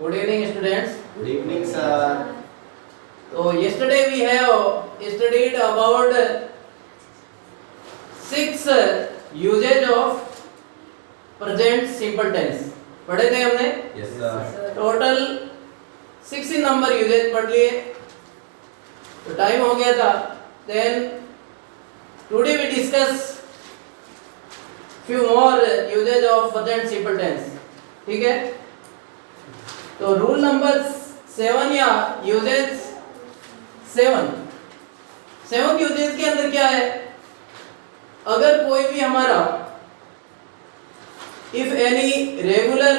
Good evening, students. Good evening, sir. So yesterday we have studied about six usage of present simple tense. पढ़े थे हमने? Yes, sir. Total 6 number usages पढ़ लिए. तो time हो गया था. Then today we discuss few more usage of present simple tense. ठीक है? तो रूल नंबर 7 या यूजेज 7 यूजेज के अंदर क्या है? अगर कोई भी हमारा if any regular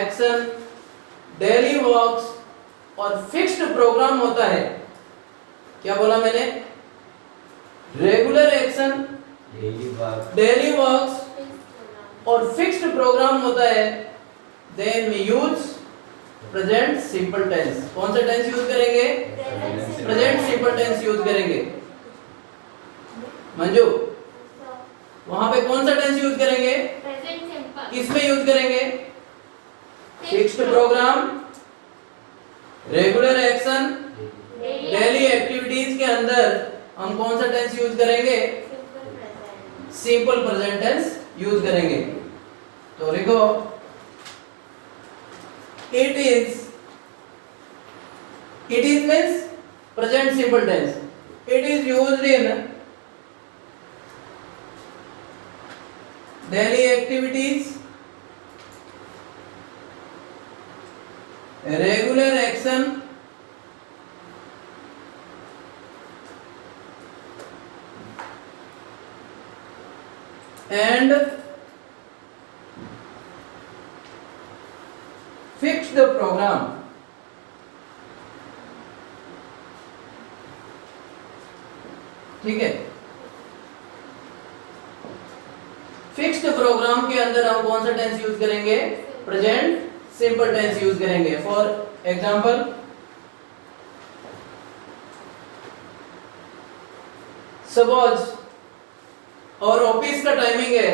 action, daily works और फिक्स्ड प्रोग्राम होता है. क्या बोला मैंने? रेगुलर एक्शन, डेली वर्क्स और फिक्स्ड प्रोग्राम होता है, then we use present simple tense. कौन सा टेंस यूज करेंगे? प्रेजेंट सिंपल टेंस यूज करेंगे. मंजू, वहां पे कौन सा टेंस यूज करेंगे? किसमें यूज करेंगे? Fixed program, regular action, daily activities के अंदर हम कौन सा टेंस यूज करेंगे? सिंपल प्रेजेंट टेंस यूज करेंगे. तो लिखो, it is means present simple tense. It is used in daily activities, regular action, and fixed program. ठीक है? फिक्स्ड प्रोग्राम के अंदर हम कौन सा टेंस यूज करेंगे? प्रेजेंट सिंपल टेंस यूज करेंगे. फॉर एग्जांपल, सपोज और ऑफिस का टाइमिंग है,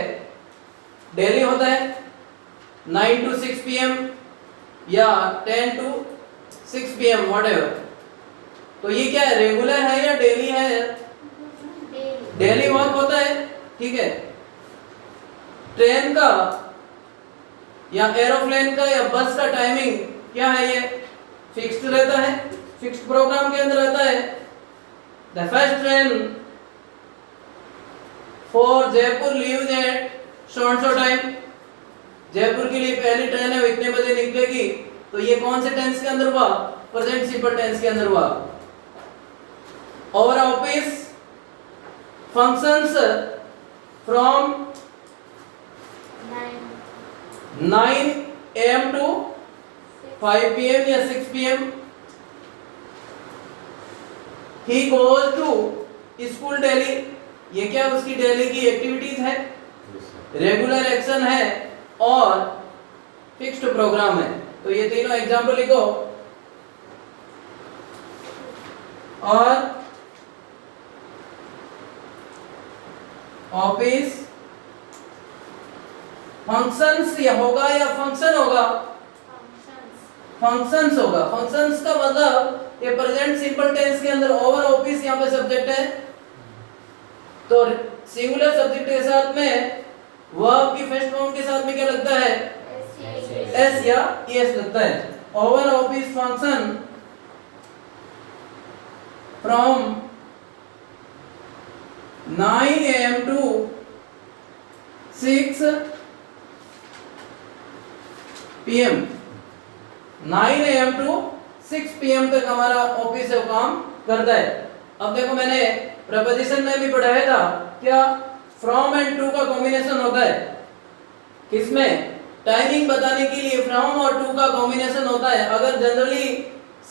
डेली होता है 9 to 6 PM या 10 to 6 PM व्हाटएवर. तो ये क्या है? रेगुलर है या डेली है? डेली वर्क होता है. ठीक है? ट्रेन का या एरोप्लेन का या बस का टाइमिंग क्या है? ये फिक्स्ड रहता है, फिक्स्ड प्रोग्राम के अंदर रहता है. The first train for Jaipur leaves eight so and so time. Jaipur के लिए पहली ट्रेन है, इतने बजे निकलेगी. तो ये कौन से टेंस के अंदर हुआ? प्रेजेंट सिंपल टेंस के अंदर हुआ. और office functions from 9 AM to 5 PM या 6 PM. He goes to school daily. ये क्या उसकी डेली की एक्टिविटीज है? रेगुलर एक्शन है और फिक्स्ड प्रोग्राम है. तो ये तीनों एग्जांपल लिखो. और ऑफिस फंक्शंस या होगा या फंक्शन होगा? फंक्शंस होगा. फंक्शंस का मतलब ये प्रेजेंट सिंपल टेंस के अंदर ओवर ऑफिस यहाँ पे सब्जेक्ट है. तो सिंगुलर सब्जेक्ट के साथ में वर्ब की फर्स्ट फॉर्म के साथ में क्या लगता है? एस या एस लगता है. Over office function from 9 AM to 6 PM. 9 AM to 6 PM तक हमारा ऑफिस से काम करता है. अब देखो, मैंने प्रपोजिशन में भी पढ़ाया था क्या? फ्रॉम एंड टू का कॉम्बिनेशन होता है. किसमें? टाइमिंग बताने के लिए फ्रॉम और टू का कॉम्बिनेशन होता है. अगर जनरली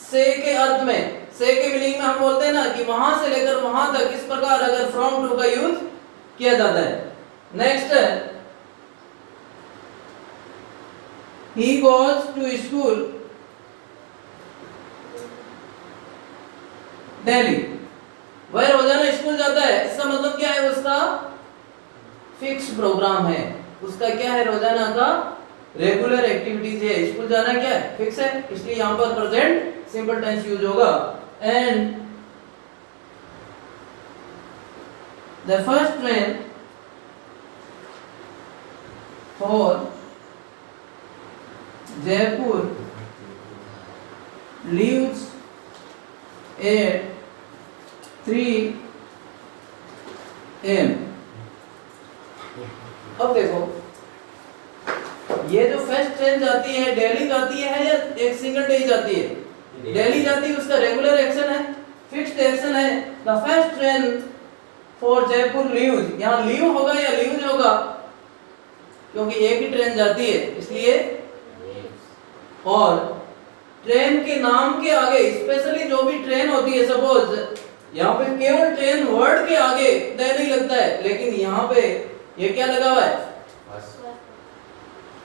से के अर्थ में, से के मीनिंग में हम बोलते हैं ना कि वहां से लेकर वहां तक, इस प्रकार अगर फ्रॉम टू का यूज किया जाता है. Next, he goes to school daily. वह रोजाना स्कूल जाता है. इसका मतलब क्या है? उसका फिक्स प्रोग्राम है. उसका क्या है? रोजाना का रेगुलर एक्टिविटीज है, स्कूल जाना क्या है, फिक्स है, इसलिए यहाँ पर प्रेजेंट सिंपल टेंस यूज होगा। And the first train for Jaipur leaves at 3 am। अब देखो ये जो फर्स्ट ट्रेन जाती है दिल्ली जाती है या एक सिंगल डे जाती है, दिल्ली जाती है, उसका रेगुलर एक्शन है, फिक्स्ड एक्शन है। The first train for Jaipur leaves, यहाँ लीव होगा या लीव्स होगा, क्योंकि एक ही ट्रेन जाती है इसलिए। और ट्रेन के नाम के आगे स्पेशली जो भी ट्रेन होती है, सपोज यहाँ पे केवल ट्रेन वर्ड के आगे द नहीं लगता है, लेकिन यहाँ पे ये क्या लगा हुआ है,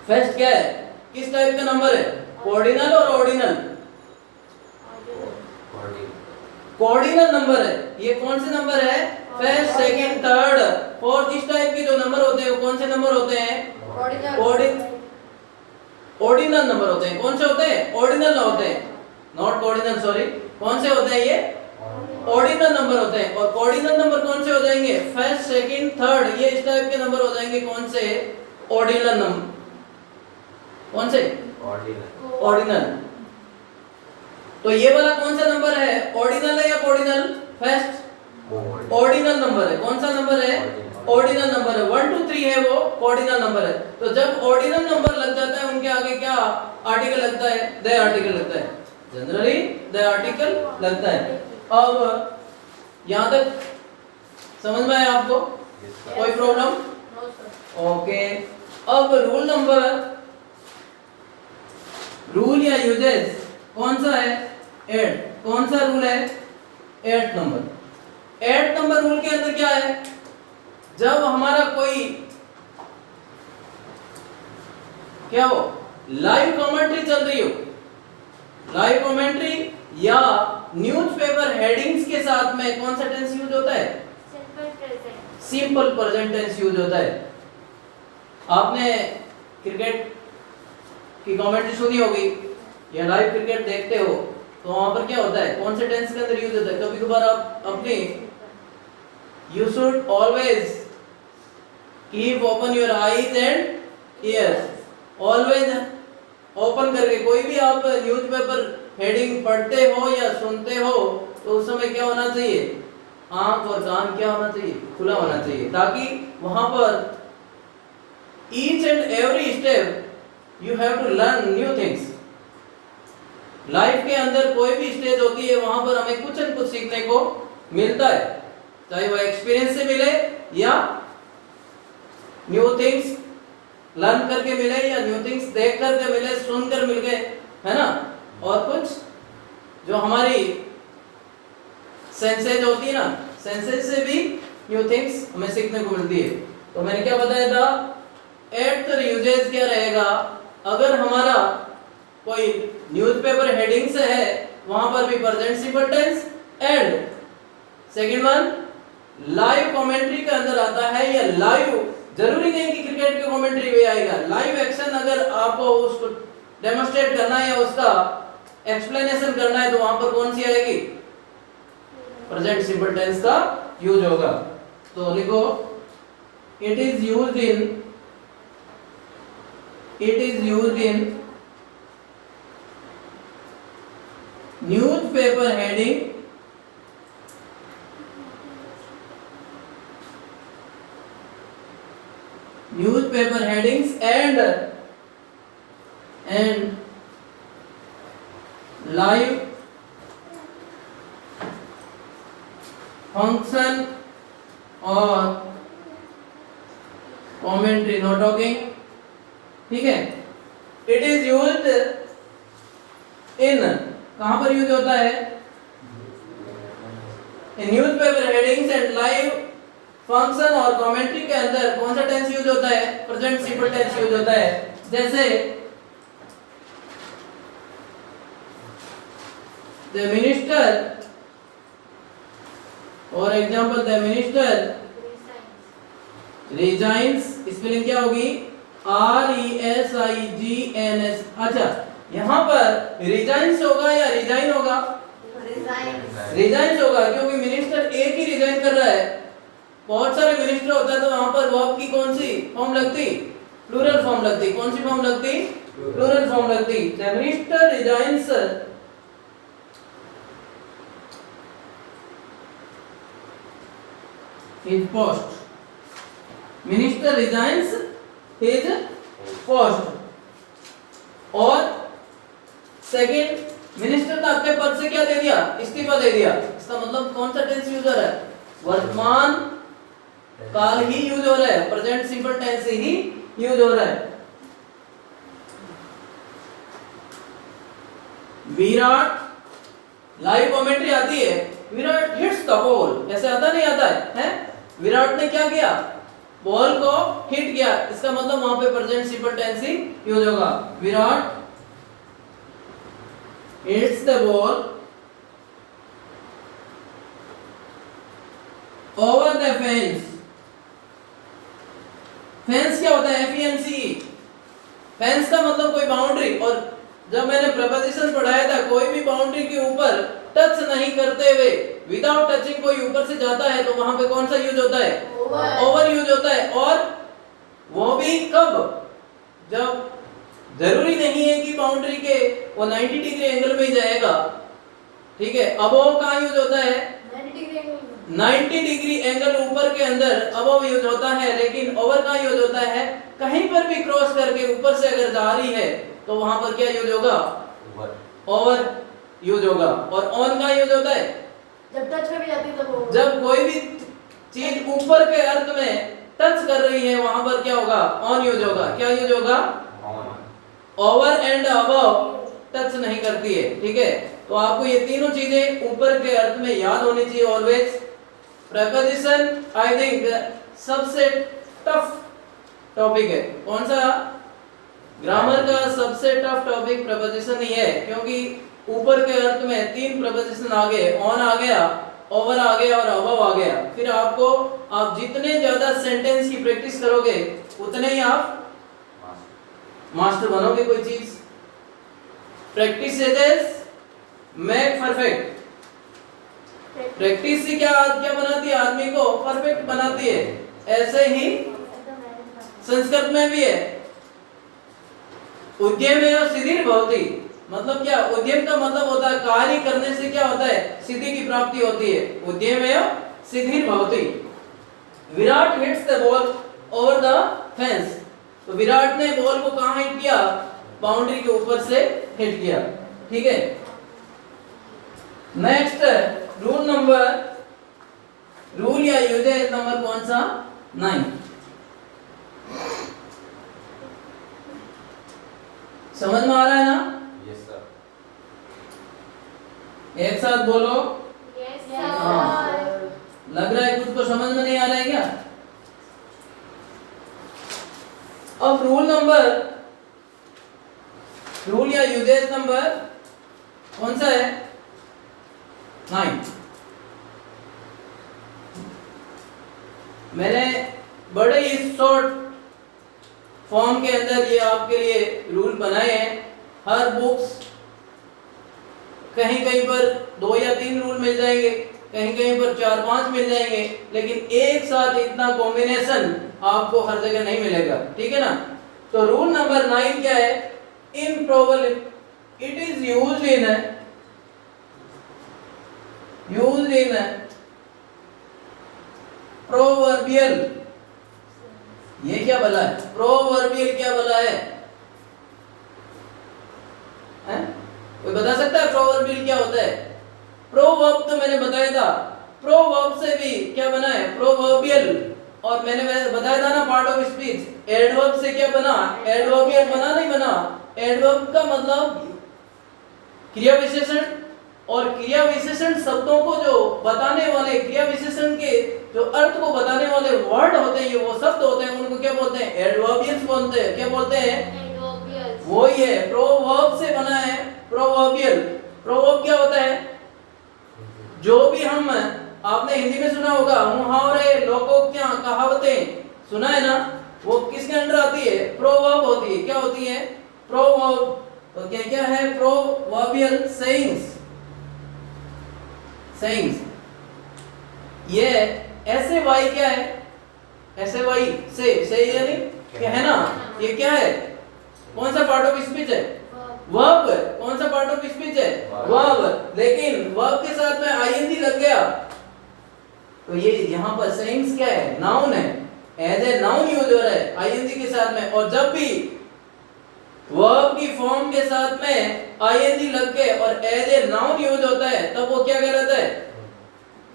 फर्स्ट क्या है, किस टाइप का नंबर है, कोऑर्डिनल और ऑर्डिनल, कोऑर्डिनल नंबर है। ये कौन से नंबर है, फर्स्ट सेकंड थर्ड फोर्थ, इस टाइप के जो नंबर होते हैं वो कौन से नंबर होते हैं, ऑर्डिनल नंबर होते हैं। कौन से होते हैं, ऑर्डिनल होते हैं, नॉट कोऑर्डिनल, सॉरी। कौन से होते हैं, ये ऑर्डिनल नंबर होते हैं। और कोऑर्डिनल नंबर कौन से हो जाएंगे, फर्स्ट सेकंड थर्ड, ये इस टाइप के नंबर हो जाएंगे कौन से, ऑर्डिनल नंबर। कौन से, ऑर्डिनल। तो ये वाला कौन सा नंबर है, ऑर्डिनल है या कोऑर्डिनल, फर्स्ट ऑर्डिनल नंबर है। कौन सा नंबर है, ऑर्डिनल नंबर है। 1 2 3 है वो ऑर्डिनल नंबर है। तो जब ऑर्डिनल नंबर लग जाता है उनके आगे क्या आर्टिकल लगता है, द आर्टिकल लगता है, जनरली द आर्टिकल लगता है। अब यहाँ तक समझ में आया आपको, कोई प्रॉब्लम, ओके। अब रूल या यूजेस कौन सा है, 8। कौन सा रूल है, 8 नंबर। 8 नंबर रूल के अंदर क्या है, जब हमारा कोई क्या हो, लाइव कमेंट्री चल रही हो, लाइव कमेंट्री या न्यूज़पेपर हेडिंग्स के साथ में कौन सा टेंस यूज होता है, सिंपल प्रेजेंट टेंस यूज होता है। आपने क्रिकेट की कमेंट्री सुनी होगी या लाइव क्रिकेट देखते हो, तो वहां पर क्या होता है, कौन से टेंस के अंदर यूज होता है। कभी कभार आप अपने You should always keep open your eyes and ears. Always open करके, कोई भी आप न्यूज़पेपर हेडिंग पढ़ते हो या सुनते हो तो उस समय क्या होना चाहिए, आंख और कान क्या होना चाहिए, खुला होना चाहिए, ताकि वहां पर each and every step you have to learn new things। Life के अंदर कोई भी स्टेज होती है वहां पर हमें कुछ न कुछ सीखने को मिलता है, चाहे वो एक्सपीरियंस से मिले या न्यू थिंग्स लर्न करके मिले या न्यू थिंग्स देख करके मिले, सुनकर मिल गए, है ना। और कुछ जो हमारी सेंसेज होती है ना, सेंसेज से भी न्यू थिंग्स हमें सीखने को मिलती है। तो मैंने क्या बताया था, 8th यूजेज क्या रहेगा, अगर हमारा कोई न्यूज़पेपर हेडिंग से है वहां पर भी present simple tense. And second one live commentary के अंदर आता है, या लाइव जरूरी नहीं कि क्रिकेट की कमेंट्री भी आएगा, लाइव एक्शन अगर आपको उसको डेमोंस्ट्रेट करना है या उसका एक्सप्लेनेशन करना है तो वहां पर कौन सी आएगी, प्रेजेंट सिंपल टेंस का यूज होगा। तो लिखो, it is used in newspaper heading newspaper headings and live function और commentary, no talking, ठीक है। it is used in, कहां पर यूज होता है, in newspaper headings and live function और कमेंट्री के अंदर कौन सा टेंस यूज होता है, प्रेजेंट सिंपल टेंस यूज होता है। जैसे the minister, for example the minister resigns, spelling क्या होगी, RESIGNS। अच्छा, यहाँ पर रिजाइन्स होगा या रिजाइन होगा? रिजाइन्स होगा, क्योंकि मिनिस्टर एक ही रिजाइन कर रहा है। बहुत सारे मिनिस्टर होता है तो वहां पर वर्ब की कौन सी फॉर्म लगती? प्लूरल फॉर्म लगती। कौन सी फॉर्म लगती? प्लूरल फॉर्म लगती। The minister resigns his post। Minister resigns his post। और सेकंड, मिनिस्टर ने अपने पद से क्या दे दिया? इस्तीफा दे दिया। इसका मतलब कौन सा टेंस यूज हो रहा है? वर्तमान काल ही यूज हो रहा है, प्रेजेंट सिंपल टेंस ही यूज हो रहा है। विराट, लाइव कमेंट्री आती है, विराट हिट्स द बॉल, ऐसे आता नहीं आता है? विराट ने क्या किया? बॉल को हिट किया। इसका मतलब वहां पे प्रेजेंट सिंपल टेंस ही यूज होगा। Virat hits the ball over the fence. Fence क्या होता है? FENCE। फेंस का मतलब कोई बाउंड्री। और जब मैंने प्रपोजिशन पढ़ाया था, कोई भी बाउंड्री के ऊपर टच नहीं करते हुए, विदाउट टचिंग कोई ऊपर से जाता है तो वहां पे कौन सा यूज होता है? ओवर यूज होता है। और वो भी कब? जब जरूरी नहीं है कि बाउंड्री के वो 90 डिग्री एंगल में ही जाएगा, ठीक है? अबव कहाँ यूज होता है? 90 डिग्री एंगल ऊपर के अंदर अबव यूज होता है, लेकिन ओवर कहाँ यूज होता है? कहीं पर भी क्रॉस करके ऊपर से अगर जा रही है तो वहां पर क्या यूज होगा? ओवर यूज होगा। और ऑन कहाँ यूज होता है? जब टच में भी जाती है तब जब कोई भी चीज ऊपर के अर्थ में टच कर रही है वहां पर क्या होगा? ऑन यूज होगा। क्या यूज होगा? ओवर एंड अबव टच नहीं करती है, ठीक है? तो आपको ये तीनों चीजें ऊपर के अर्थ में याद होनी चाहिए ऑलवेज। प्रेपोजिशन आई थिंक सबसे टफ टॉपिक है। कौन सा? ग्रामर का सबसे टफ टॉपिक प्रेपोजिशन ही है, क्योंकि ऊपर के अर्थ में तीन प्रेपोजिशन आ गए, ऑन आ गया, ओवर आ गया और अबव आ गया। फिर आपको, आप जितने ज्यादा सेंटेंस की प्रैक्टिस करोगे उतने ही आप मास्टर बनोगे कोई चीज। Practice make perfect. प्रैक्टिस से क्या क्या बनाती है? आदमी को परफेक्ट बनाती है। ऐसे ही संस्कृत में भी है, उद्यम सिद्धि भवति। मतलब क्या? उद्यम का मतलब होता है कार्य करने से क्या होता है? सिद्धि की प्राप्ति होती है। उद्यम सिद्धि भवति। Virat hits the ball over the fence. तो विराट ने बॉल को कहां हिट किया? बाउंड्री के ऊपर से हिट किया, ठीक है? नेक्स्ट रूल या यूजेज नंबर कौन सा? 9। समझ में आ रहा है ना? Yes sir. एक साथ बोलो। यस हाँ। लग रहा है कुछ को समझ में नहीं आ रहा है क्या? अब रूल या यूजेज नंबर कौन सा है? 9। मैंने बड़े ही शॉर्ट फॉर्म के अंदर ये आपके लिए रूल बनाए हैं। हर बुक्स कहीं कहीं पर 2 या 3 रूल मिल जाएंगे, कहीं कहीं पर 4-5 मिल जाएंगे, लेकिन एक साथ इतना कॉम्बिनेशन आपको हर जगह नहीं मिलेगा, ठीक है ना? तो रूल नंबर 9 क्या है? Improbable it is used in proverbial. ये क्या भला है? प्रोवर्बियल क्या भला है? कोई बता सकता है प्रोवर्बियल क्या होता है? प्रोवर्ब तो मैंने बताया था, प्रोवर्ब से भी क्या बना है? प्रोवर्बियल। और मैंने बताया था ना पार्ट ऑफ स्पीच, एडवर्ब से क्या बना? एडवर्बियल बना, नहीं बना? एडवर्ब का मतलब क्रिया विशेषण, और क्रिया विशेषण शब्दों को जो बताने वाले, क्रिया विशेषण के जो अर्थ को बताने वाले वर्ड होते हैं, वो शब्द होते हैं, उनको क्या बोलते हैं? एडवर्बियल्स बोलते हैं। क्या बोलते हैं? एडवर्बियल्स। वो ही है, प्रोवर्ब से बना है प्रोवर्बियल। प्रोवर्ब क्या होता है? जो भी हम, आपने हिंदी में सुना होगा मुहावरे, लोकोक्तियां, कहावतें सुना है ना? वो किसके अंडर आती है? प्रोवर्ब होती है। क्या होती है? प्रोवर्ब। तो क्या क्या है? Proverbial sayings. सेइंग्स ये ऐसे वाई क्या है? ऐसे वाई से यानी क्या है ना? ये क्या है? कौन सा पार्ट ऑफ स्पीच है? वर्ब। कौन सा पार्ट ऑफ स्पीच है? वर्ब। लेकिन वर्ब के साथ में आईएनजी लग गया तो ये यहाँ पर सेइंग्स क्या है? नाउन है। एज ए नाउन यूज हो रहा है आईएनजी के साथ में। और जब भी वर्ब की फॉर्म के साथ में आईएनजी लग के और एज ए नाउन यूज होता है तब वो क्या कहलाता है?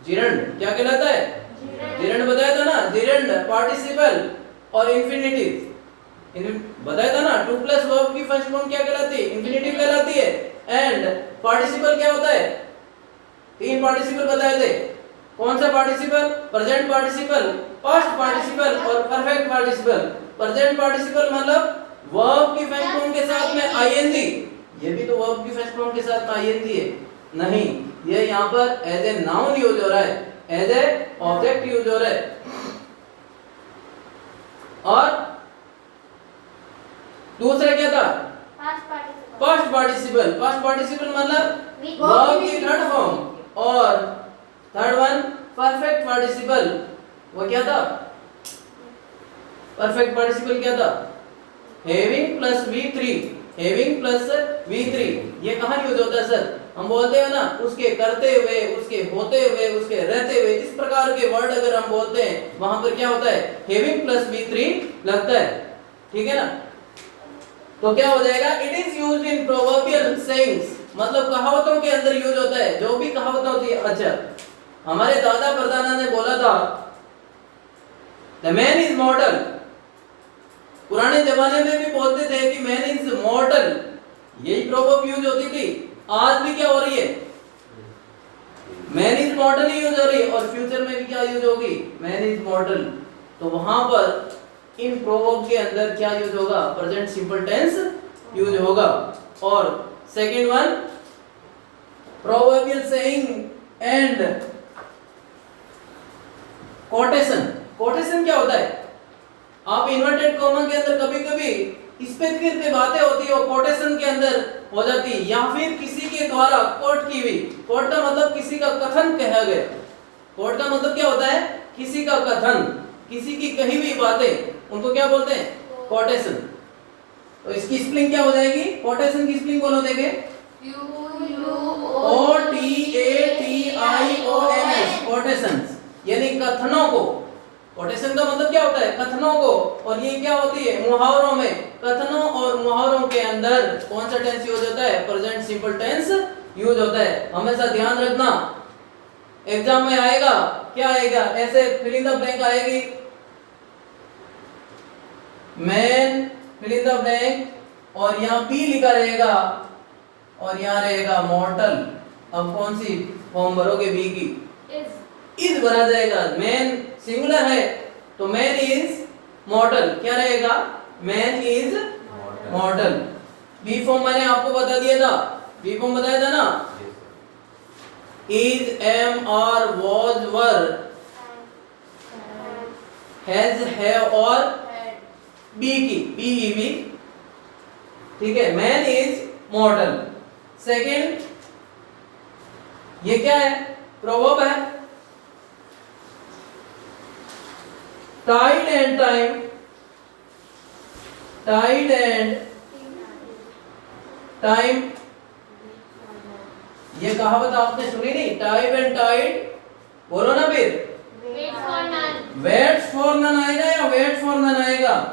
जिरंड। क्या कहलाता है? जिरंड। बताया था ना, जिरंड पार्टिसिपल और इंफिनिटिव। बताया था ना, टू प्लस वर्ब की फर्स्ट फॉर्म क्या कहलाती है? इंफिनिटिव कहलाती है। एंड पार्टिसिपल क्या होता है? 3 पार्टिसिपल बताए थे। कौन सा participle? Present participle, past participle और परफेक्ट पार्टिसिपल। प्रेजेंट पार्टिसिपल मतलब वर्ब की फर्स्ट फॉर्म के साथ में आईएनजी। ये भी तो वर्ब की फर्स्ट फॉर्म के साथ में आईएनजी है। नहीं, ये यहाँ पर एज ए नाउन यूज हो रहा है, एज ए ऑब्जेक्ट यूज हो रहा है। और दूसरा क्या था? Past participle. पास्ट पार्टिसिपल मतलब वर्ब की थर्ड फॉर्म। और थर्ड वन परफेक्ट पार्टिसिपल। वो क्या था? परफेक्ट पार्टिसिपल क्या था? Having plus V3। Having plus V3 ये कहाँ यूज होता है सर? हम बोलते हैं ना, उसके करते हुए, उसके होते हुए, उसके रहते हुए, इस प्रकार के वर्ड अगर हम बोलते हैं वहां पर क्या होता है? हैविंग प्लस V3 लगता है। ठीक है ना? तो क्या हो जाएगा? It is used in proverbial sayings, मतलब कहावतों के अंदर यूज होता है। जो भी कहावत होती है। अच्छा, हमारे दादा परदादा ने बोला था द मैन इज मॉर्टल। पुराने जमाने में भी बोलते थे कि मैन इज मॉर्टल, यही प्रोवर्ब यूज होती थी। आज भी क्या हो रही है? मैन इज मॉर्टल ही यूज हो रही है। और फ्यूचर में भी क्या यूज होगी? Man is मॉर्टल। तो वहां पर इन प्रोवर्ब के अंदर क्या यूज होगा? प्रेजेंट सिंपल टेंस यूज होगा। और second one proverbial saying and quotation. Quotation क्या होता है? आप इन्वर्टेड कॉमा के अंदर कभी-कभी स्पेसिफिक बातें होती है वो कोटेशन के अंदर हो जाती है, या फिर किसी के द्वारा कोट की हुई। कोट का मतलब किसी का कथन कहा गया। कोट का मतलब क्या होता है? किसी का कथन, किसी की कही हुई बातें, उनको क्या बोलते हैं? कोटेशन। तो इसकी स्पेलिंग क्या हो जाएगी? कोटेशन की स्पेलिंग बोलो देंगे। QUOTATIONS। कोटेशंस यानी कथनों को। कोटेशन का मतलब क्या होता है? कथनों को। और ये क्या होती है? मुहावरों में। कथनों और मुहावरों के अंदर कौन सा टेंस यूज होता है? प्रेजेंट सिंपल टेंस यूज होता है। हमेशा ध्यान रखना, एग्जाम में आएगा क्या आएगा? ऐसे फिल इन द ब्लैंक आएगी, man fill in the blank, और यहाँ बी लिखा रहेगा और यहाँ रहेगा मॉर्टल। अब कौन सी फॉर्म भरोगे? बी की। इज भरा जाएगा। मैन सिंगुलर है तो मैन इज मॉर्टल। क्या रहेगा? Man is mortal. Be form मैंने आपको बता दिया था। बी फॉर्म बताया था ना, is, am, are, was, were, has, have और बी की BEV। ठीक है, मैन इज मॉर्टल। सेकंड, ये क्या है? प्रोवर्ब है। Tide and time, tide and time, ये कहावत आपने सुनी नहीं? टाइम एंड टाइड, बोलो ना फिर। वेट फॉर नन आएगा या वेट फॉर नन आएगा?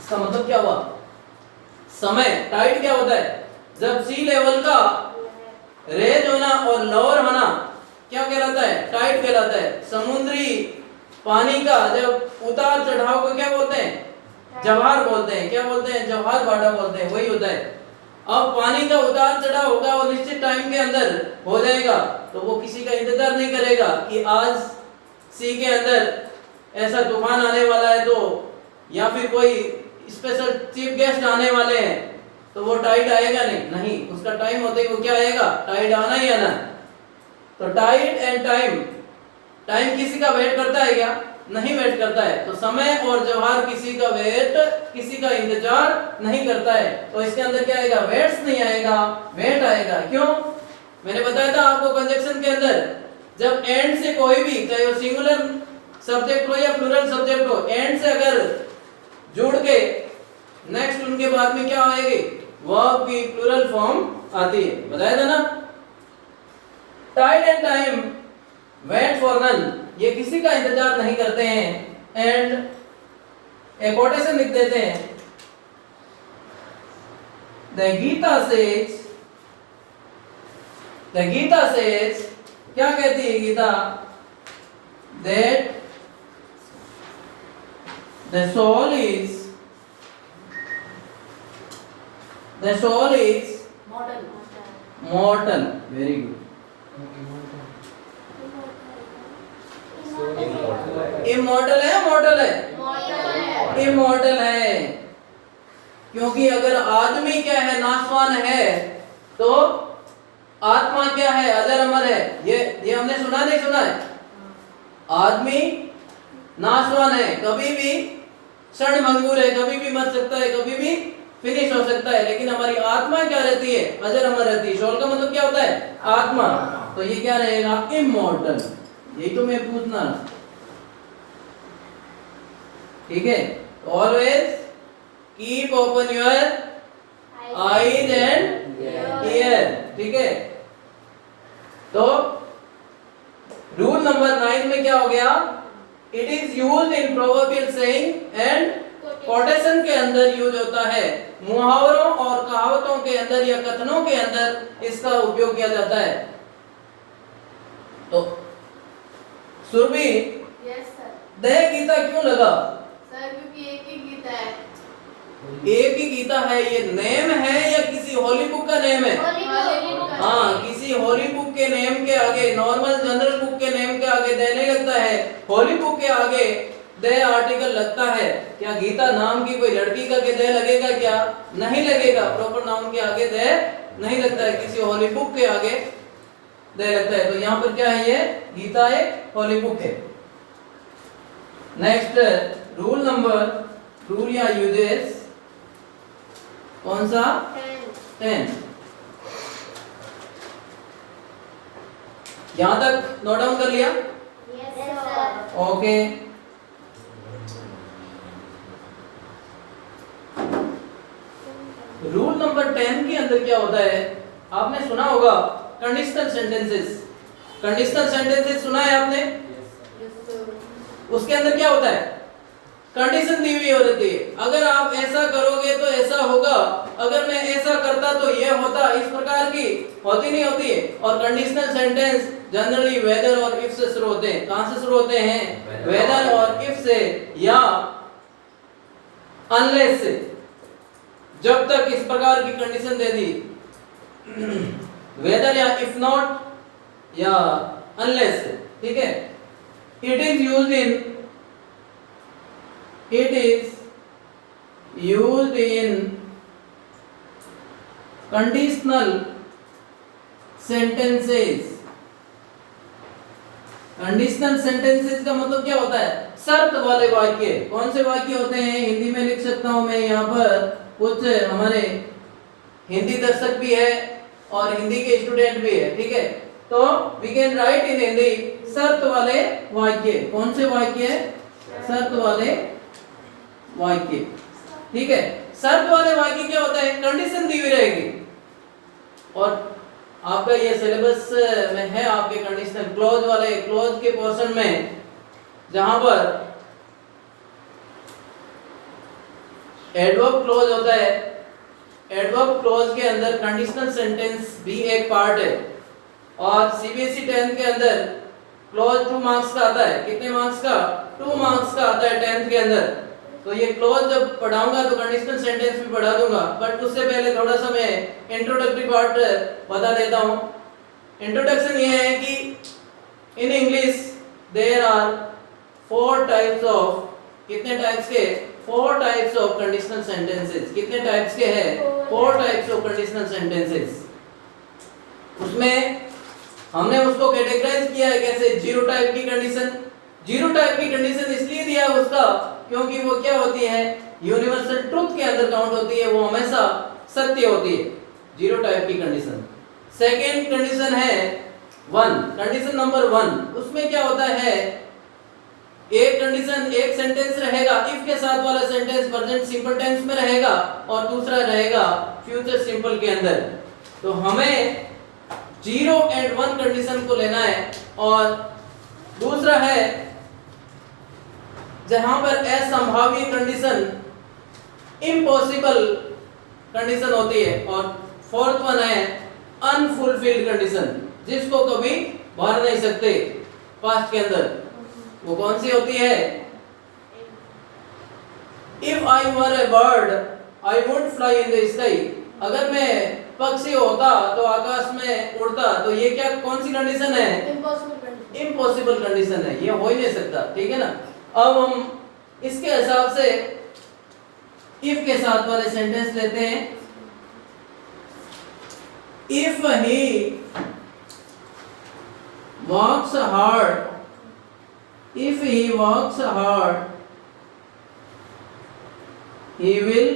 इसका मतलब क्या हुआ? समय। टाइड क्या होता है? जब सी लेवल का रेज होना और लोअर होना क्या कहलाता है? टाइड कहलाता है। समुद्री पानी का जब उतार चढ़ाव को क्या बोलते हैं? जवार बोलते हैं। क्या बोलते हैं? जवार भाटा बोलते हैं, वही होता है। अब पानी का उतार चढ़ाव होगा और निश्चित टाइम के अंदर हो जाएगा, तो वो किसी का इंतजार नहीं करेगा कि आज सी के अंदर ऐसा तूफान आने वाला है तो, या फिर कोई स्पेशल चीफ गेस्ट आने वाले हैं तो वो टाइड आएगा नहीं। उसका टाइम होते ही वो क्या आएगा? टाइड आना ही आना। तो टाइड एंड टाइम, टाइम किसी का वेट करता है क्या? नहीं वेट करता है। तो समय और व्यवहार किसी का वेट, किसी का इंतजार नहीं करता है। तो इसके अंदर क्या आएगा? वेट्स नहीं आएगा, वेट आएगा। क्यों? मैंने बताया था आपको कंजक्शन के अंदर जब एंड से कोई भी, चाहे वो सिंगुलर सब्जेक्ट हो या प्लूरल सब्जेक्ट हो, एंड से अगर जुड़ के नेक्स्ट उनके बाद में क्या आएगी? वर्ब की प्लूरल फॉर्म आती है। बताया था ना? Tide and time wait for none, ये किसी का इंतजार नहीं करते हैं। एंड एक कोटेशन लिख देते हैं, द गीता सेज, क्या कहती है Gita? That the soul is mortal mortal. Very good. Immortal है, मॉर्टल है? इमॉर्टल है। क्योंकि अगर आदमी क्या है? नाशवान है, तो आत्मा क्या है? अजर अमर है। ये हमने सुना नहीं सुना है? आदमी नाशवान है, कभी भी क्षणभंगुर है, कभी भी मर सकता है, कभी भी फिनिश हो सकता है। लेकिन हमारी आत्मा क्या रहती है? अजर अमर रहती है। सोल का मतलब क्या होता है? आत्मा। तो ये क्या रहेगा? इमॉर्टल। यही तो मैं पूछना, ठीक है? Always keep open your eyes and year, ठीक है? तो रूल नंबर 9 में क्या हो गया? It is used in proverbial saying and quotation के अंदर यूज होता है। मुहावरों और कहावतों के अंदर या कथनों के अंदर इसका उपयोग किया जाता है। तो सुरभि, यस सर। दह गीता क्यों लगा? सर क्योंकि एक ही गीता है। एक ही गीता है, ये नेम है या किसी होली बुक का नेम है? हाँ, किसी होली बुक के नेम के आगे, नॉर्मल जनरल बुक के नेम के आगे दे नहीं लगता है, होली बुक के आगे दे आर्टिकल लगता है। क्या गीता नाम की कोई लड़की का के दे लगेगा क्या? नहीं लगेगा। प्रॉपर नाउन के आगे दे नहीं लगता है, किसी होली बुक के आगे दे लगता है। तो यहाँ पर क्या है? ये गीता एक होली बुक है। नेक्स्ट रूल या यूजेस कौन सा? 10। यहां तक नोट डाउन कर लिया? Yes sir. Okay. Rule number 10 के अंदर क्या होता है? आपने सुना होगा कंडीशनल सेंटेंसेस। कंडीशनल सेंटेंसेस सुना है आपने? उसके अंदर क्या होता है? कंडीशन दी हुई होती है। अगर आप ऐसा करोगे तो ऐसा होगा, अगर मैं ऐसा करता तो ये होता, इस प्रकार की होती नहीं होती है। और कंडीशनल सेंटेंस जनरली वेदर और इफ से शुरू होते हैं। कहां से शुरू होते हैं? वेदर और इफ से या अनलेस से। जब तक इस प्रकार की कंडीशन दे दी, वेदर या इफ नॉट या अनलेस, ठीक है? It is used in conditional sentences. Conditional sentences का मतलब क्या होता है? शर्त वाले वाक्य। कौन से वाक्य होते हैं? हिंदी में लिख सकता हूं मैं यहाँ पर, कुछ हमारे हिंदी दर्शक भी है और हिंदी के स्टूडेंट भी है, ठीक है? तो वी कैन राइट इन हिंदी शर्त वाले वाक्य। कौन से वाक्य? शर्त वाले वाक्य, ठीक है? शर्त वाले वाक्य क्या होता है? कंडीशन दी हुई रहेगी। और आपका ये सिलेबस में है आपके कंडीशनल क्लोज वाले, क्लोज के पोर्शन में, जहां पर एडवर्ब क्लोज होता है। एडवर्ब क्लोज के अंदर कंडीशनल सेंटेंस भी एक पार्ट है। और सीबीएसई 10 के अंदर क्लोज 2 मार्क्स का आता है। कितने मार्क्स का? 2 मार्क्स का आता है 10th के अंदर। तो ये क्लोज जब पढ़ाऊंगा तो कंडीशनल सेंटेंस भी पढ़ा दूंगा, बट उससे पहले थोड़ा सा मैं इंट्रोडक्टरी पार्ट बता देता हूं। इंट्रोडक्शन ये है कि in English there are 4 types of, कितने टाइप्स के? 4 टाइप्स ऑफ कंडीशनल सेंटेंसेस। कितने टाइप्स के हैं? 4 टाइप्स ऑफ कंडीशनल सेंटेंसेस। उसमें हमने उसको कैटेगराइज किया है कैसे, जीरो टाइप की कंडीशन। जीरो टाइप की कंडीशन इसलिए दिया है उसका क्योंकि वो क्या होती है, यूनिवर्सल ट्रुथ के अंदर काउंट होती है, वो हमेशा सत्य होती है, जीरो टाइप की कंडीशन। सेकेंड कंडीशन है वन, कंडीशन नंबर वन, उसमें क्या होता है, एक कंडीशन, एक सेंटेंस रहेगा, इफ के साथ वाला सेंटेंस प्रेजेंट सिंपल टेंस में रहेगा और दूसरा रहेगा फ्यूचर सिंपल के अंदर। तो हमें जीरो एंड वन कंडीशन को लेना है। और दूसरा है जहां पर असंभावी कंडीशन, इम्पॉसिबल कंडीशन होती है। और फोर्थ वन है अनफुलफिल्ड कंडीशन, जिसको कभी भर नहीं सकते पास्ट के अंदर। वो कौन सी होती है, if I were A bird I would fly in the sky, अगर मैं पक्षी होता तो आकाश में उड़ता, तो ये क्या, कौन सी कंडीशन है, इम्पॉसिबल कंडीशन है, ये हो ही नहीं सकता, ठीक है ना। अब हम इसके हिसाब से इफ के साथ वाले सेंटेंस लेते हैं। If he works hard, if he works hard he will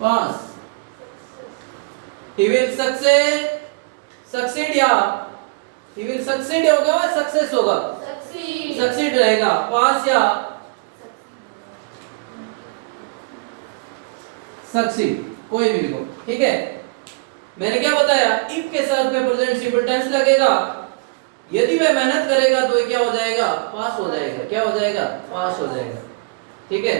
pass, he will succeed या he will succeed होगा, सक्सेस होगा, सक्सीड रहेगा, पास या सक्सीड, कोई भी लिखो, ठीक है। मैंने क्या बताया, इफ के साथ में प्रेजेंट सिंपल टेंस लगेगा, यदि वह मेहनत करेगा तो ये क्या हो जाएगा, पास हो जाएगा, क्या हो जाएगा, पास हो जाएगा, ठीक है।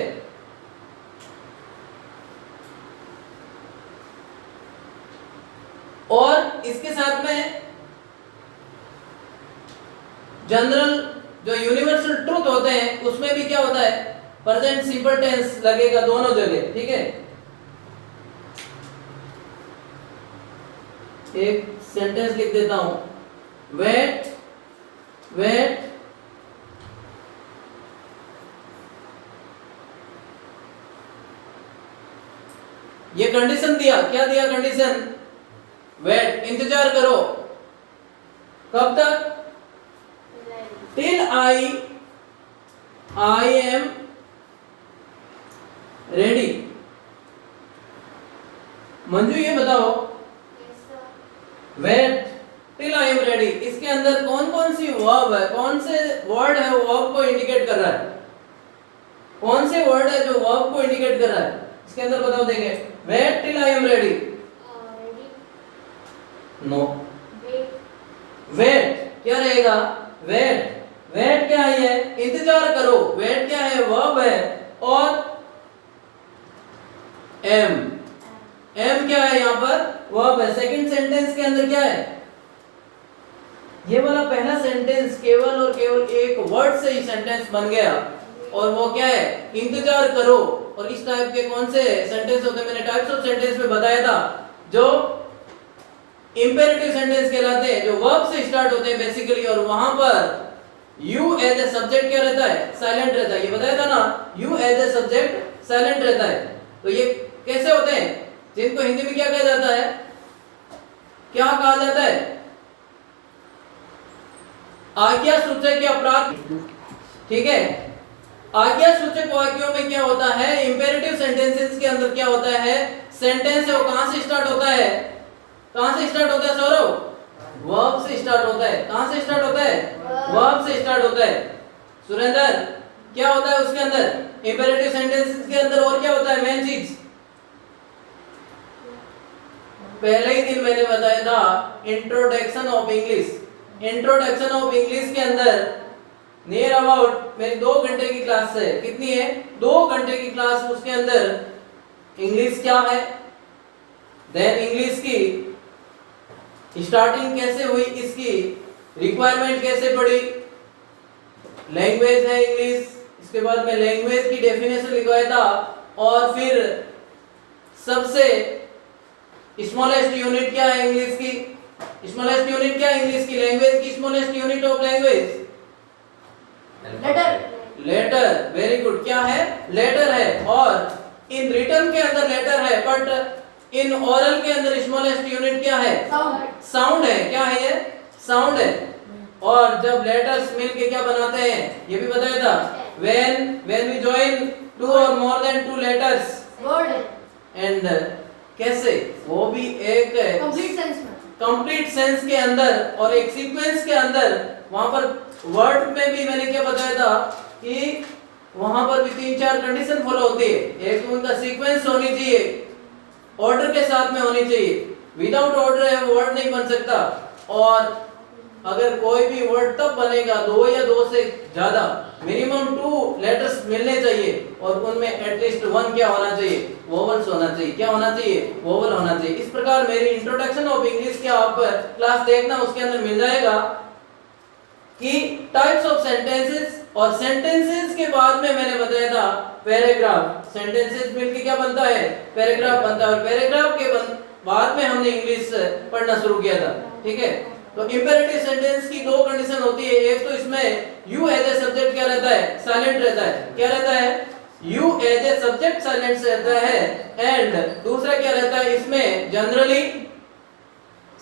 और इसके साथ में जनरल जो यूनिवर्सल ट्रूथ होते हैं उसमें भी क्या होता है, प्रेजेंट सिंपल टेंस लगेगा दोनों जगह, ठीक है। एक सेंटेंस लिख देता हूं, वेट ये कंडीशन दिया, क्या दिया कंडीशन, वेट, इंतजार करो, कब तक, till I am ready. Manju ये बताओ, wait till I am ready, इसके अंदर कौन कौन सी वर्ब है, कौन से वर्ड है वो वर्ब को इंडिकेट कर रहा है, कौन से वर्ड है जो वर्ब को इंडिकेट कर रहा है, इसके अंदर बताओ, देंगे wait till I am ready, no, wait क्या रहेगा, वेट क्या है, इंतजार करो, वेट क्या है, वर्ब है, और एम क्या है यहाँ पर, वर्ब है। सेकंड सेंटेंस के अंदर क्या है, ये वाला पहला सेंटेंस केवल और केवल एक वर्ड से ही सेंटेंस बन गया, और वो क्या है, इंतजार करो। और इस टाइप के कौन से सेंटेंस होते हैं, मैंने टाइप्स ऑफ सेंटेंस में बताया था, जो इंपेरेटिव सेंटेंस कहलाते हैं, जो वर्ब से स्टार्ट होते हैं बेसिकली, और वहां पर यू एज ए सब्जेक्ट क्या रहता है, साइलेंट रहता है, ये बताया था ना, U as a subject silent रहता है। तो ये कैसे होते हैं, जिनको हिंदी में क्या कहा जाता है, क्या कहा जाता है, आज्ञा सूचक या अपराध, ठीक है। आज्ञा सूचक वाक्यों में क्या होता है, इंपेरेटिव सेंटेंसेस के अंदर क्या होता है, सेंटेंस है वो कहां से स्टार्ट होता है, कहां से स्टार्ट होता है सौरभ, वर्ब से स्टार्ट होता है, कहां से स्टार्ट होता है, वर्ब से स्टार्ट होता है। सुरेंद्र क्या होता है उसके अंदर, इंपेरेटिव सेंटेंसेस के अंदर, और क्या होता है मेन चीज, पहले ही दिन मैंने बताया था introduction of English. Introduction of English के अंदर नियर अबाउट मेरी 2 घंटे की क्लास है, कितनी है, 2 घंटे की क्लास, उसके अंदर इंग्लिश क्या है, देन इंग्लिश की स्टार्टिंग कैसे हुई, इसकी रिक्वायरमेंट कैसे पड़ी, लैंग्वेज है इंग्लिश, इसके बाद में लैंग्वेज की डेफिनेशन लिखवाया था, और फिर सबसे स्मॉलेस्ट यूनिट क्या है इंग्लिश की, स्मॉलेस्ट यूनिट क्या है इंग्लिश की, लैंग्वेज की smallest unit of language letter, very good, क्या है, लेटर है। और इन रिटर्न के अंदर लेटर है, बट इन ओरल के अंदर स्मॉलेस्ट यूनिट क्या है? Sound. साउंड है। क्या है ये? साउंड है। और जब लेटर्स मिलके क्या बनाते हैं ये भी बताया था, when we join two or more than two letters Word. and कैसे, वो भी एक Complete sense में. कंप्लीट सेंस के अंदर और एक सीक्वेंस के अंदर। वहां पर वर्ड में भी मैंने क्या बताया था कि वहां पर भी 3-4 कंडीशन फॉलो होती है। एक तो उनका सीक्वेंस होनी चाहिए, ऑर्डर के साथ में होनी चाहिए। विदाउट ऑर्डर वर्ड नहीं बन सकता। और अगर कोई भी वर्ड तब बनेगा 2 या 2 से ज्यादा, मिनिमम 2 लेटर्स मिलने चाहिए और उनमें एटलीस्ट 1 क्या होना चाहिए? वोवल्स होना चाहिए। क्या होना चाहिए? वोवल होना चाहिए। इस प्रकार मेरी इंट्रोडक्शन ऑफ इंग्लिश के आप क्लास देखना, उसके अंदर मिल जाएगा कि टाइप्स ऑफ सेंटेंसेस। और सेंटेंसेस के बाद में मैंने बताया था पैराग्राफ। सेंटेंसेस मिलके क्या बनता है? पैराग्राफ बनता है। और पैराग्राफ के बाद में हमने इंग्लिश पढ़ना शुरू किया था। ठीक है, तो इंपेरेटिव सेंटेंस की 2 कंडीशन होती है। एक तो इसमें यू एज ए सब्जेक्ट क्या रहता है? साइलेंट रहता है। क्या रहता है? U as a subject silent रहता है। एंड दूसरा क्या रहता है इसमें? जनरली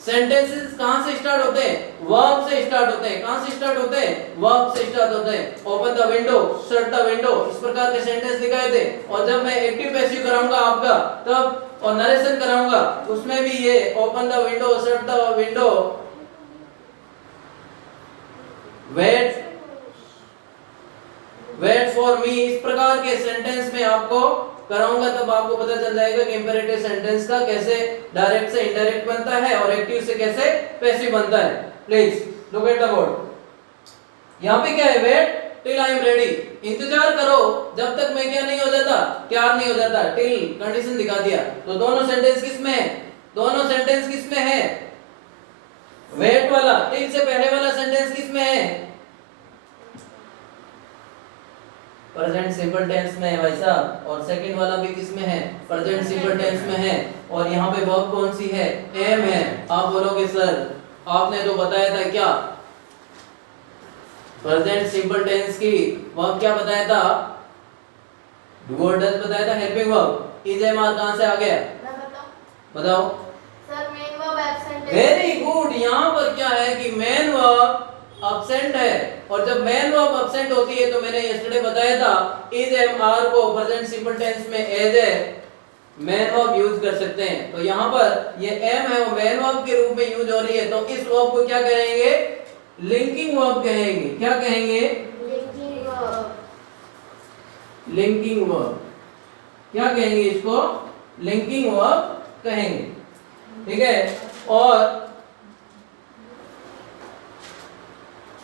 सेंटेंसेस कहां से स्टार्ट होते हैं? वर्ब से स्टार्ट होते हैं। कहां से स्टार्ट होते हैं? वर्ब से स्टार्ट होते हैं। Open the window, shut the window, इस प्रकार के सेंटेंस दिखाए थे। और जब मैं एक्टिव पैसिव कराऊंगा आपका तब, और नरेशन कराऊंगा उसमें भी ये open the window, shut the window, wait for me, इस प्रकार के सेंटेंस में आपको कराऊंगा। तब आपको पता चल जाएगा कि इंपेरेटिव सेंटेंस का कैसे डायरेक्ट से इनडायरेक्ट बनता है और एक्टिव से कैसे पैसिव बनता है। Please look at the board. यहाँ पे क्या है? Wait till I am ready, इंतजार करो जब तक मैं क्या नहीं हो जाता? तैयार नहीं हो जाता। टिल कंडीशन दिखा दिया। तो दोनों सेंटेंस किस में है? दोनों सेंटेंस किस में है? वेट वाला, टिल से पहले वाला सेंटेंस किस में है? प्रेजेंट सिंपल टेंस में है भाई साहब। और सेकंड वाला भी किस में है? प्रेजेंट सिंपल टेंस में है। और यहाँ पे वर्ब कौन सी है? एम है। आप बोलोगे सर आपने तो बताया था क्या? प्रेजेंट सिंपल टेंस की वर्ब क्या बताया था? डू और डज बताया था, helping verb. Is am are कहां से आ गया? मैं बताऊं? बताओ। Sir main verb absent very. वेरी गुड। यहाँ पर क्या है कि मेन वर्ब अब्सेंट है। और जब मेन वर्ब अब्सेंट होती है तो मैंने यस्टरडे बताया था इज एम आर को प्रेजेंट सिंपल टेंस में as a main verb use कर सकते हैं। तो यहाँ पर ये एम है वो मेन वर्ब के रूप में यूज हो रही है। तो इस वर्ब को क्या कहेंगे? लिंकिंग वर्ब कहेंगे। क्या कहेंगे? Linking verb. Linking verb. क्या कहेंगे इसको? लिंकिंग वर्ब कहेंगे। ठीक है, और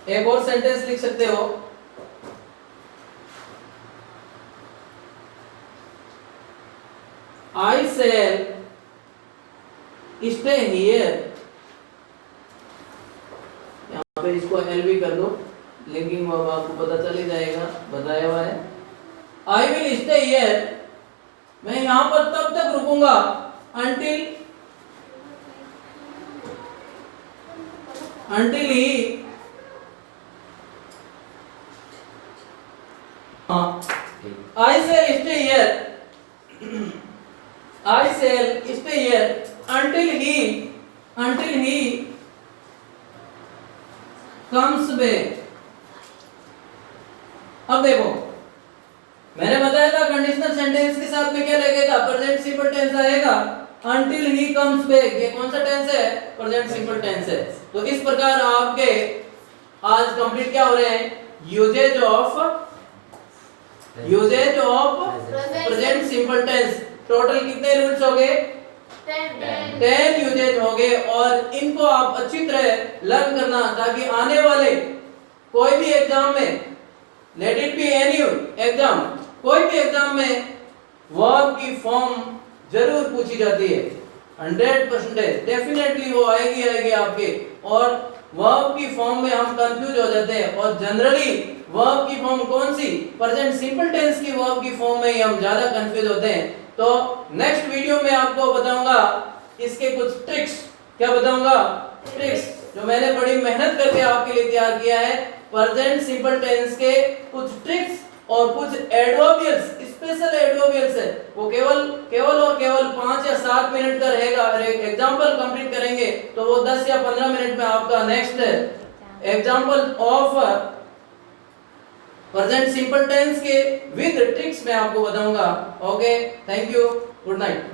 एक और सेंटेंस लिख सकते हो। आई सेल स्टे हियर, यहाँ पे इसको एल भी कर दो। लिंकिंग वर्ब आपको पता चल ही जाएगा, बताया हुआ है। आई विल स्टे हियर, मैं यहां पर तब तक रुकूंगा until he I shall stay here until he comes back। अब देखो मैंने बताया था कंडीशनल सेंटेंस के साथ में क्या लगेगा? प्रेजेंट सिंपल टेंस आएगा। until he comes back, ये कौन सा टेंस है? प्रेजेंट सिंपल टेंस है। तो इस प्रकार आपके आज कंप्लीट क्या हो रहे हैं? Usages of present simple tense. Total कितने रूल्स हो गए? 10 यूजेज हो गए। और इनको आप अच्छी तरह लर्न करना ताकि आने वाले कोई भी एग्जाम में, let it be any exam, कोई भी एग्जाम में वर्ब की फॉर्म जरूर पूछी जाती है। 100% डेफिनेटली वो आएगी आपके। और वर्ब की फॉर्म में हम कंफ्यूज हो जाते हैं। और जनरली वर्ब की फॉर्म कौन सी? प्रेजेंट सिंपल टेंस की वर्ब की फॉर्म में ही हम ज्यादा कंफ्यूज होते हैं। तो नेक्स्ट वीडियो में आपको बताऊंगा इसके कुछ ट्रिक्स। क्या बताऊंगा? ट्रिक्स जो मैंने बड़ी मेहनत करके आपके लिए तैयार किया है। प्रेजेंट सिंपल टेंस के कुछ ट्रिक्स और कुछ एडवर्बियल्स, स्पेशल एडवर्बियल्स है, वो केवल और केवल 5 या 7 मिनट का रहेगा। अगर एक एग्जांपल कंप्लीट करेंगे तो वो 10 या 15 मिनट में आपका next example of present simple tense के विद ट्रिक्स मैं आपको बताऊंगा। Okay, thank you, good night.